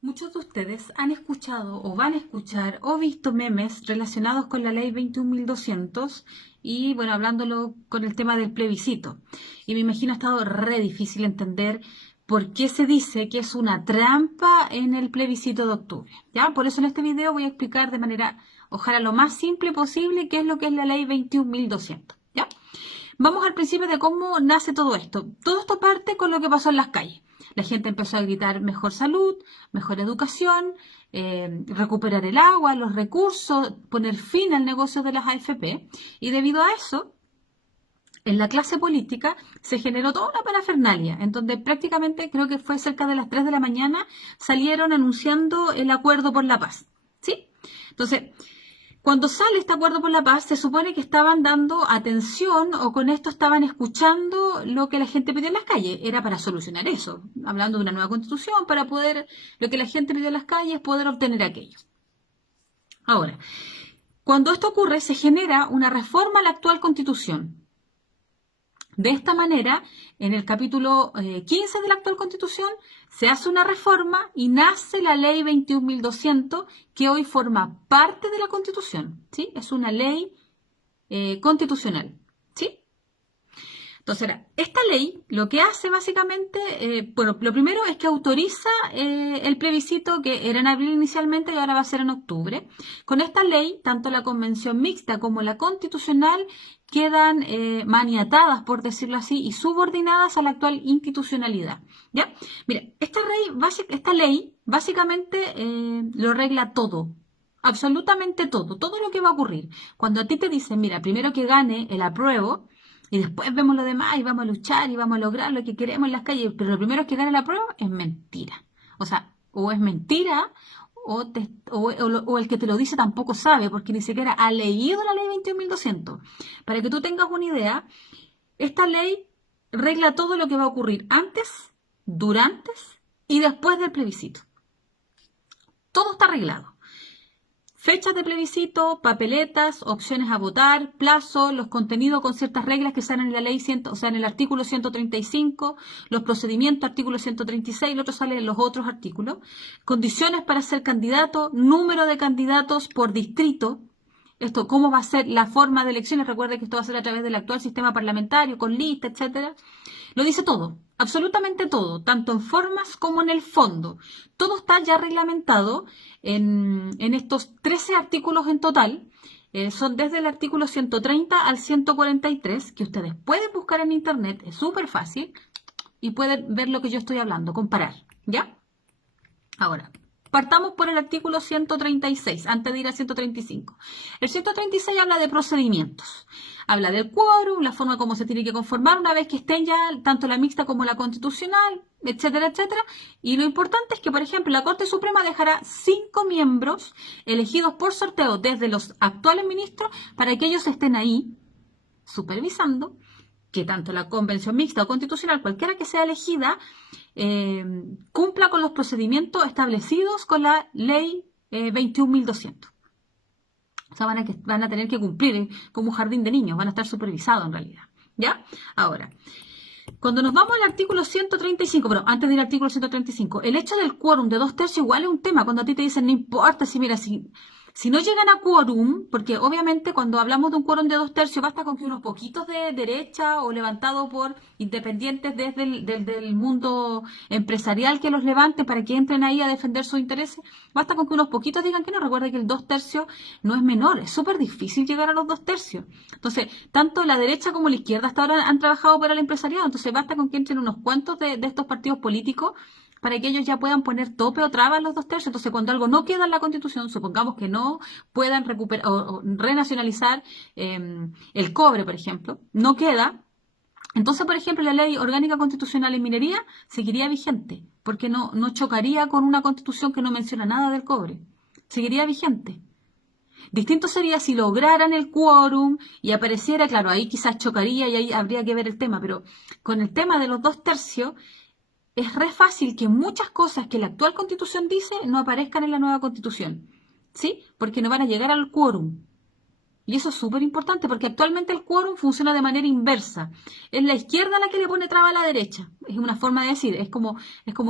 Muchos de ustedes han escuchado o van a escuchar o visto memes relacionados con la ley 21.200 y, bueno, hablándolo con el tema del plebiscito. Y me imagino ha estado re difícil entender por qué se dice que es una trampa en el plebiscito de octubre. ¿Ya? Por eso en este video voy a explicar de manera, ojalá lo más simple posible, qué es lo que es la ley 21.200. ¿Ya? Vamos al principio de cómo nace todo esto. Todo esto parte con lo que pasó en las calles. La gente empezó a gritar mejor salud, mejor educación, recuperar el agua, los recursos, poner fin al negocio de las AFP. Y debido a eso, en la clase política se generó toda una parafernalia, en donde prácticamente creo que fue cerca de las 3 de la mañana, salieron anunciando el acuerdo por la paz. ¿Sí? Entonces, cuando sale este acuerdo por la paz, se supone que estaban dando atención o con esto estaban escuchando lo que la gente pidió en las calles. Era para solucionar eso, hablando de una nueva constitución, para poder, lo que la gente pidió en las calles, poder obtener aquello. Ahora, cuando esto ocurre, se genera una reforma a la actual constitución. De esta manera, en el capítulo 15 de la actual Constitución, se hace una reforma y nace la ley 21.200, que hoy forma parte de la Constitución. ¿Sí? Es una ley constitucional. ¿Sí? Entonces, esta ley lo que hace básicamente, bueno, lo primero es que autoriza el plebiscito que era en abril inicialmente y ahora va a ser en octubre. Con esta ley, tanto la convención mixta como la constitucional quedan maniatadas, por decirlo así, y subordinadas a la actual institucionalidad. ¿Ya? Mira, esta ley básicamente lo regla todo. Absolutamente todo, todo lo que va a ocurrir. Cuando a ti te dicen, mira, primero que gane el apruebo, y después vemos lo demás y vamos a luchar y vamos a lograr lo que queremos en las calles. Pero lo primero es que gane la prueba es mentira. O sea, o es mentira o el que te lo dice tampoco sabe porque ni siquiera ha leído la ley 21.200. Para que tú tengas una idea, esta ley regla todo lo que va a ocurrir antes, durante y después del plebiscito. Todo está arreglado. Fechas de plebiscito, papeletas, opciones a votar, plazo, los contenidos con ciertas reglas que salen en la ley, o sea, en el artículo 135, los procedimientos, artículo 136, el otro sale en los otros artículos, condiciones para ser candidato, número de candidatos por distrito, esto, cómo va a ser la forma de elecciones, recuerde que esto va a ser a través del actual sistema parlamentario, con lista, etcétera. Lo dice todo, absolutamente todo, tanto en formas como en el fondo. Todo está ya reglamentado en estos 13 artículos en total. Son desde el artículo 130 al 143, que ustedes pueden buscar en internet, es súper fácil, y pueden ver lo que yo estoy hablando, comparar, ¿ya? Ahora, partamos por el artículo 136, antes de ir al 135. El 136 habla de procedimientos. Habla del quórum, la forma como se tiene que conformar una vez que estén ya tanto la mixta como la constitucional, etcétera, etcétera. Y lo importante es que, por ejemplo, la Corte Suprema dejará 5 miembros elegidos por sorteo desde los actuales ministros para que ellos estén ahí supervisando que tanto la convención mixta o constitucional, cualquiera que sea elegida, cumpla con los procedimientos establecidos con la ley 21.200. O sea, van a tener que cumplir como un jardín de niños, van a estar supervisados en realidad. ¿Ya? Ahora, cuando nos vamos al artículo 135, pero antes del artículo 135, el hecho del quórum de 2/3 igual es un tema. Cuando a ti te dicen, no importa, si no llegan a quórum, porque obviamente cuando hablamos de un quórum de 2/3 basta con que unos poquitos de derecha o levantado por independientes desde del mundo empresarial que los levanten para que entren ahí a defender sus intereses, basta con que unos poquitos digan que no. Recuerda que el 2/3 no es menor, es súper difícil llegar a los 2/3. Entonces, tanto la derecha como la izquierda hasta ahora han trabajado para el empresariado, entonces basta con que entren unos cuantos de estos partidos políticos para que ellos ya puedan poner tope o trabas los 2/3. Entonces, cuando algo no queda en la Constitución, supongamos que no puedan recuperar o renacionalizar el cobre, por ejemplo, no queda. Entonces, por ejemplo, la ley orgánica constitucional en minería seguiría vigente, porque no chocaría con una constitución que no menciona nada del cobre. Seguiría vigente. Distinto sería si lograran el quórum y apareciera, claro, ahí quizás chocaría y ahí habría que ver el tema, pero con el tema de los 2/3 es re fácil que muchas cosas que la actual constitución dice no aparezcan en la nueva constitución, ¿sí? Porque no van a llegar al quórum. Y eso es súper importante porque actualmente el quórum funciona de manera inversa. Es la izquierda la que le pone traba a la derecha. Es una forma de decir. Es como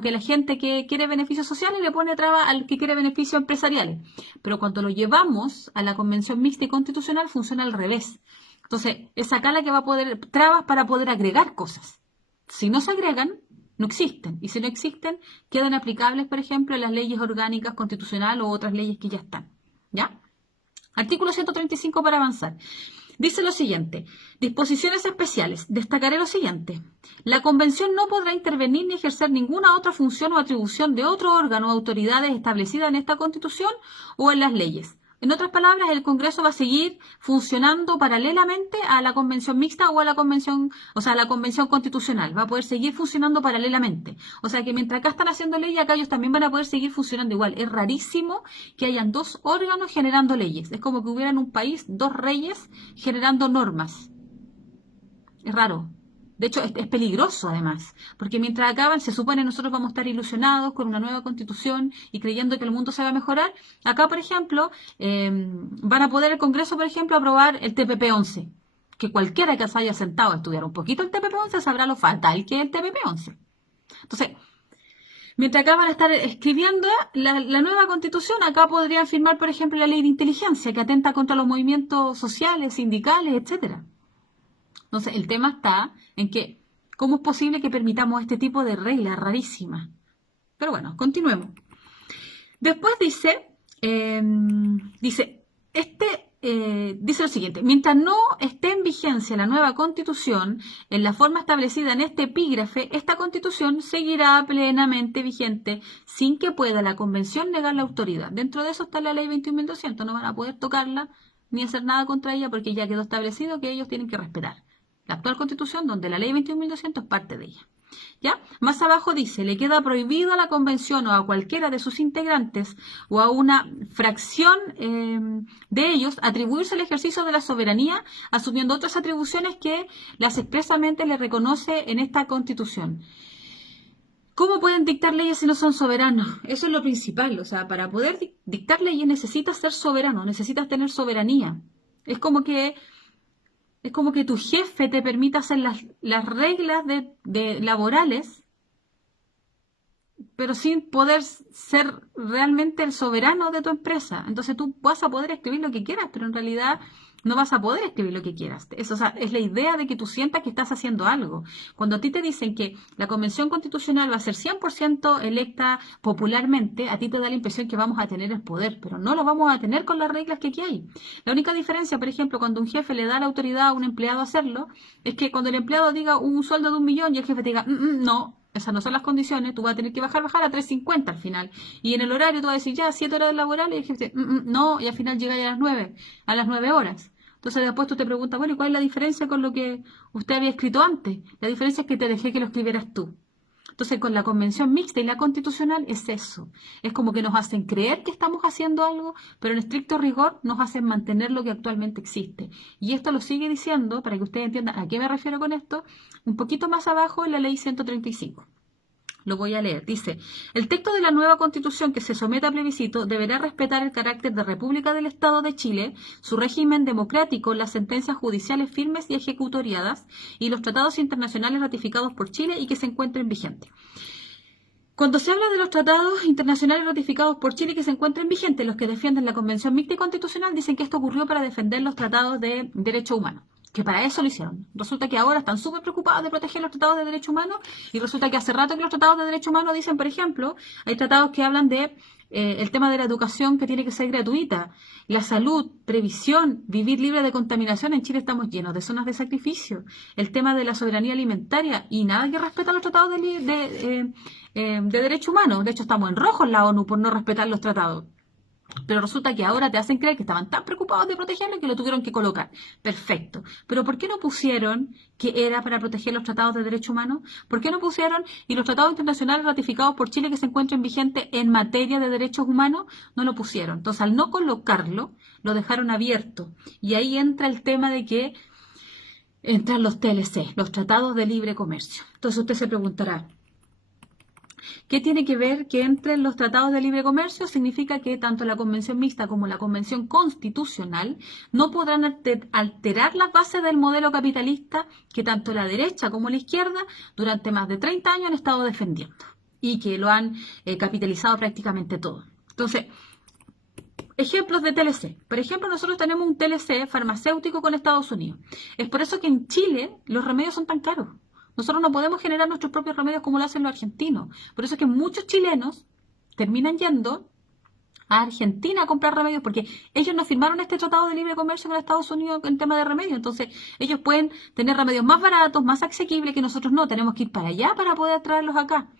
que la gente que quiere beneficios sociales le pone traba al que quiere beneficios empresariales. Pero cuando lo llevamos a la convención mixta y constitucional funciona al revés. Entonces, es acá la que va a poder trabas para poder agregar cosas. Si no se agregan, no existen. Y si no existen, quedan aplicables, por ejemplo, las leyes orgánicas constitucionales o otras leyes que ya están. ¿Ya? Artículo 135 para avanzar. Dice lo siguiente. Disposiciones especiales. Destacaré lo siguiente. La Convención no podrá intervenir ni ejercer ninguna otra función o atribución de otro órgano o autoridades establecida en esta Constitución o en las leyes. En otras palabras, el Congreso va a seguir funcionando paralelamente a la Convención Mixta o a la Convención, o sea, a la Convención Constitucional. Va a poder seguir funcionando paralelamente. O sea que mientras acá están haciendo leyes, acá ellos también van a poder seguir funcionando igual. Es rarísimo que hayan dos órganos generando leyes. Es como que hubiera en un país dos reyes generando normas. Es raro. De hecho, es peligroso además, porque mientras acaban, se supone nosotros vamos a estar ilusionados con una nueva constitución y creyendo que el mundo se va a mejorar. Acá, por ejemplo, van a poder el Congreso, por ejemplo, aprobar el TPP-11, que cualquiera que se haya sentado a estudiar un poquito el TPP-11 sabrá lo fatal que es el TPP-11. Entonces, mientras acá van a estar escribiendo la nueva constitución, acá podrían firmar, por ejemplo, la ley de inteligencia, que atenta contra los movimientos sociales, sindicales, etcétera. Entonces, el tema está en que, ¿cómo es posible que permitamos este tipo de reglas rarísimas? Pero bueno, continuemos. Después dice lo siguiente. Mientras no esté en vigencia la nueva Constitución, en la forma establecida en este epígrafe, esta Constitución seguirá plenamente vigente sin que pueda la Convención negar la autoridad. Dentro de eso está la Ley 21.200. No van a poder tocarla ni hacer nada contra ella porque ya quedó establecido que ellos tienen que respetar la actual Constitución, donde la Ley 21.200 es parte de ella. ¿Ya? Más abajo dice, le queda prohibido a la Convención o a cualquiera de sus integrantes o a una fracción de ellos atribuirse el ejercicio de la soberanía asumiendo otras atribuciones que las expresamente le reconoce en esta Constitución. ¿Cómo pueden dictar leyes si no son soberanos? Eso es lo principal. O sea, para poder dictar leyes necesitas ser soberano, necesitas tener soberanía. Es como que tu jefe te permita hacer las reglas de laborales, pero sin poder ser realmente el soberano de tu empresa. Entonces tú vas a poder escribir lo que quieras, pero en realidad no vas a poder escribir lo que quieras. Eso, o sea, es la idea de que tú sientas que estás haciendo algo. Cuando a ti te dicen que la Convención Constitucional va a ser 100% electa popularmente, a ti te da la impresión que vamos a tener el poder, pero no lo vamos a tener con las reglas que aquí hay. La única diferencia, por ejemplo, cuando un jefe le da la autoridad a un empleado a hacerlo, es que cuando el empleado diga un sueldo de 1 millón y el jefe te diga, no, esas no son las condiciones, tú vas a tener que bajar a 3.50 al final. Y en el horario tú vas a decir, ya, 7 horas laborales, y el jefe dice, no, y al final llega a las 9 horas. Entonces después tú te preguntas, bueno, ¿y cuál es la diferencia con lo que usted había escrito antes? La diferencia es que te dejé que lo escribieras tú. Entonces con la Convención Mixta y la Constitucional es eso. Es como que nos hacen creer que estamos haciendo algo, pero en estricto rigor nos hacen mantener lo que actualmente existe. Y esto lo sigue diciendo, para que ustedes entiendan a qué me refiero con esto, un poquito más abajo en la Ley 135. Lo voy a leer. Dice, el texto de la nueva Constitución que se someta a plebiscito deberá respetar el carácter de República del Estado de Chile, su régimen democrático, las sentencias judiciales firmes y ejecutoriadas y los tratados internacionales ratificados por Chile y que se encuentren vigentes. Cuando se habla de los tratados internacionales ratificados por Chile que se encuentren vigentes, los que defienden la Convención Mixta y Constitucional dicen que esto ocurrió para defender los tratados de derechos humanos. Que para eso lo hicieron. Resulta que ahora están súper preocupados de proteger los tratados de derechos humanos y resulta que hace rato que los tratados de derechos humanos dicen, por ejemplo, hay tratados que hablan de el tema de la educación que tiene que ser gratuita, la salud, previsión, vivir libre de contaminación. En Chile estamos llenos de zonas de sacrificio, el tema de la soberanía alimentaria y nada que respeta los tratados de derechos humanos. De hecho, estamos en rojo en la ONU por no respetar los tratados. Pero resulta que ahora te hacen creer que estaban tan preocupados de protegerlo que lo tuvieron que colocar. Perfecto. Pero ¿por qué no pusieron que era para proteger los tratados de derechos humanos? ¿Por qué no pusieron y los tratados internacionales ratificados por Chile que se encuentren vigentes en materia de derechos humanos? No lo pusieron. Entonces, al no colocarlo, lo dejaron abierto. Y ahí entra el tema de que entran los TLC, los tratados de libre comercio. Entonces usted se preguntará, ¿Qué tiene que ver que entre los tratados de libre comercio? Significa que tanto la Convención Mixta como la Convención Constitucional no podrán alterar las bases del modelo capitalista que tanto la derecha como la izquierda durante más de 30 años han estado defendiendo y que lo han capitalizado prácticamente todo. Entonces, ejemplos de TLC. Por ejemplo, nosotros tenemos un TLC farmacéutico con Estados Unidos. Es por eso que en Chile los remedios son tan caros. Nosotros no podemos generar nuestros propios remedios como lo hacen los argentinos. Por eso es que muchos chilenos terminan yendo a Argentina a comprar remedios porque ellos no firmaron este tratado de libre comercio con Estados Unidos en tema de remedios. Entonces, ellos pueden tener remedios más baratos, más asequibles que nosotros no. Tenemos que ir para allá para poder traerlos acá.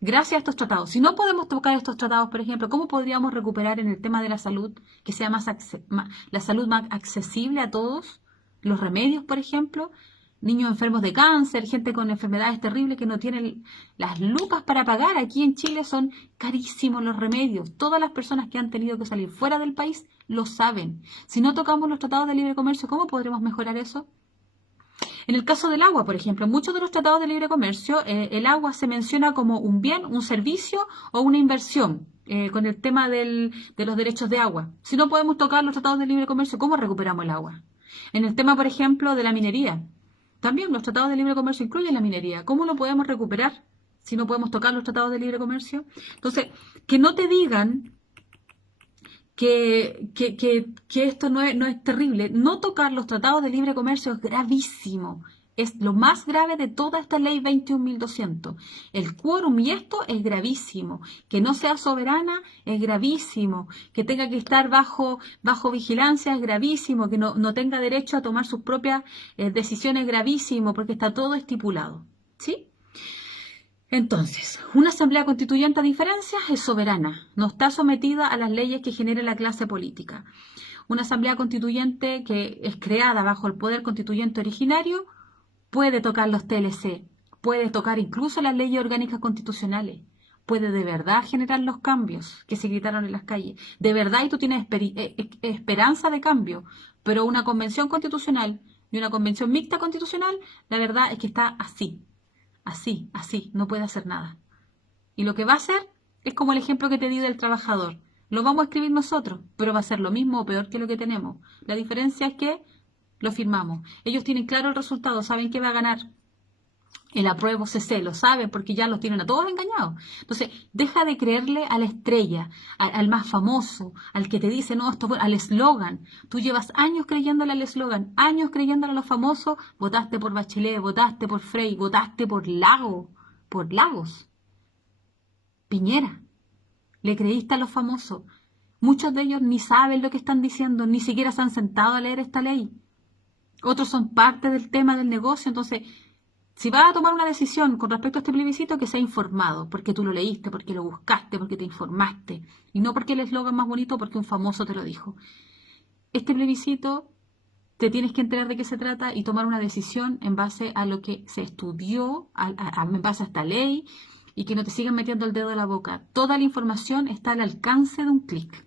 Gracias a estos tratados. Si no podemos tocar estos tratados, por ejemplo, ¿cómo podríamos recuperar en el tema de la salud, que sea la salud más accesible a todos? Los remedios, por ejemplo, niños enfermos de cáncer, gente con enfermedades terribles que no tienen las lucas para pagar. Aquí en Chile son carísimos los remedios. Todas las personas que han tenido que salir fuera del país lo saben. Si no tocamos los tratados de libre comercio, ¿cómo podremos mejorar eso? En el caso del agua, por ejemplo, en muchos de los tratados de libre comercio, el agua se menciona como un bien, un servicio o una inversión, con el tema de los derechos de agua. Si no podemos tocar los tratados de libre comercio, ¿cómo recuperamos el agua? En el tema, por ejemplo, de la minería, también los tratados de libre comercio incluyen la minería. ¿Cómo lo podemos recuperar si no podemos tocar los tratados de libre comercio? Entonces, que no te digan que esto no es terrible. No tocar los tratados de libre comercio es gravísimo. Es lo más grave de toda esta ley 21.200. El quórum y esto es gravísimo. Que no sea soberana es gravísimo. Que tenga que estar bajo vigilancia es gravísimo. Que no tenga derecho a tomar sus propias decisiones es gravísimo, porque está todo estipulado. ¿Sí? Entonces, una asamblea constituyente, a diferencia, es soberana, no está sometida a las leyes que genere la clase política. Una asamblea constituyente que es creada bajo el poder constituyente originario puede tocar los TLC, puede tocar incluso las leyes orgánicas constitucionales, puede de verdad generar los cambios que se gritaron en las calles. De verdad, y tú tienes esperanza de cambio, pero una convención constitucional y una convención mixta constitucional, la verdad es que está así. Así, no puede hacer nada. Y lo que va a hacer es como el ejemplo que te di del trabajador. Lo vamos a escribir nosotros, pero va a ser lo mismo o peor que lo que tenemos. La diferencia es que lo firmamos. Ellos tienen claro el resultado, saben que va a ganar. El apruebo CC, lo saben porque ya los tienen a todos engañados. Entonces, deja de creerle a la estrella, al más famoso, al que te dice, no, esto al eslogan. Tú llevas años creyéndole al eslogan, años creyéndole a los famosos. Votaste por Bachelet, votaste por Frei, votaste por Lagos, Piñera. Le creíste a los famosos. Muchos de ellos ni saben lo que están diciendo, ni siquiera se han sentado a leer esta ley. Otros son parte del tema del negocio, entonces... Si vas a tomar una decisión con respecto a este plebiscito, que sea informado, porque tú lo leíste, porque lo buscaste, porque te informaste, y no porque el eslogan más bonito, porque un famoso te lo dijo. Este plebiscito te tienes que enterar de qué se trata y tomar una decisión en base a lo que se estudió, en base a esta ley, y que no te sigan metiendo el dedo en la boca. Toda la información está al alcance de un clic.